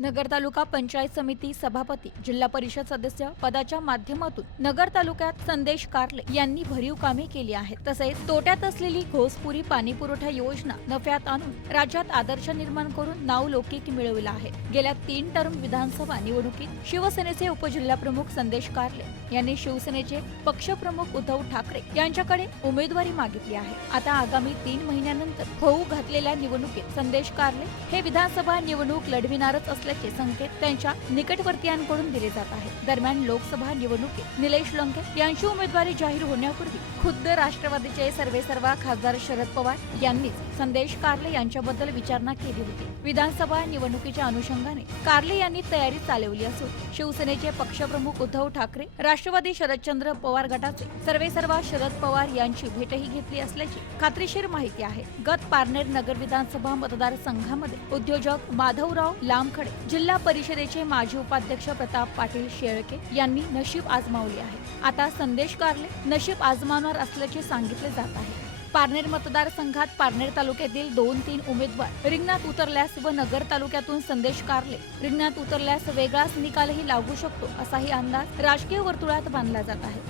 नगर तालुका पंचायत समिती सभापती जिल्हा परिषद सदस्य पदाच्या माध्यमातून नगर तालुक्यात संदेश कार्ले यांनी भरीव कामे केली आहेत. तसेच तोट्यात असलेली घोसपुरी पाणी पुरवठा योजना नफ्यात आणून राज्यात आदर्श निर्माण करून नाव लौकिक मिळविला आहे. गेल्या तीन टर्म विधानसभा निवडणुकीत शिवसेनेचे उपजिल्हाप्रमुख संदेश कार्ले यांनी शिवसेनेचे पक्षप्रमुख उद्धव ठाकरे यांच्याकडे उमेदवारी मागितली आहे. आता आगामी तीन महिन्यानंतर होऊ घेतलेल्या निवडणुकीत संदेश कारले. हे विधानसभा निवडणूक लढविणारच असल्याचे संकेत त्यांच्या निकटवर्तीयांकडून दिले जात आहेत. दरम्यान लोकसभा निवडणुकीत निलेश लंके यांची उमेदवारी जाहीर होण्यापूर्वी खुद्द राष्ट्रवादीचे सर्वेसर्वा खासदार शरद पवार यांनीच संदेश कारले यांच्याबद्दल विचारणा केली होती. विधानसभा निवडणुकीच्या अनुषंगाने कारले यांनी तयारी चालवली असून शिवसेनेचे पक्षप्रमुख उद्धव ठाकरे राष्ट्रवादी शरदचंद्र पवार गटाचे सर्वेसर्वा शरद पवार यांची भेटही घेतली असल्याची खात्रीशीर माहिती आहे. गत पारनेर नगर विधानसभा मतदारसंघामध्ये उद्योजक माधवराव लांबखडे जिल्हा परिषदेचे माजी उपाध्यक्ष प्रताप पाटील शेळके यांनी नशीब आजमावले आहे. आता संदेश कारले नशीब आजमावणार असल्याचे सांगितले जात आहे. पारनेर मतदारसंघात पारनेर तालुक्यातील दोन तीन उमेदवार रिंगणात उतरल्यास व नगर तालुक्यातून संदेश कारले रिंगणात उतरल्यास वेगळाच निकालही लागू शकतो असाही अंदाज राजकीय वर्तुळात बांधला जात आहे.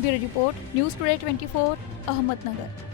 Bureau report news today twenty four Ahmednagar.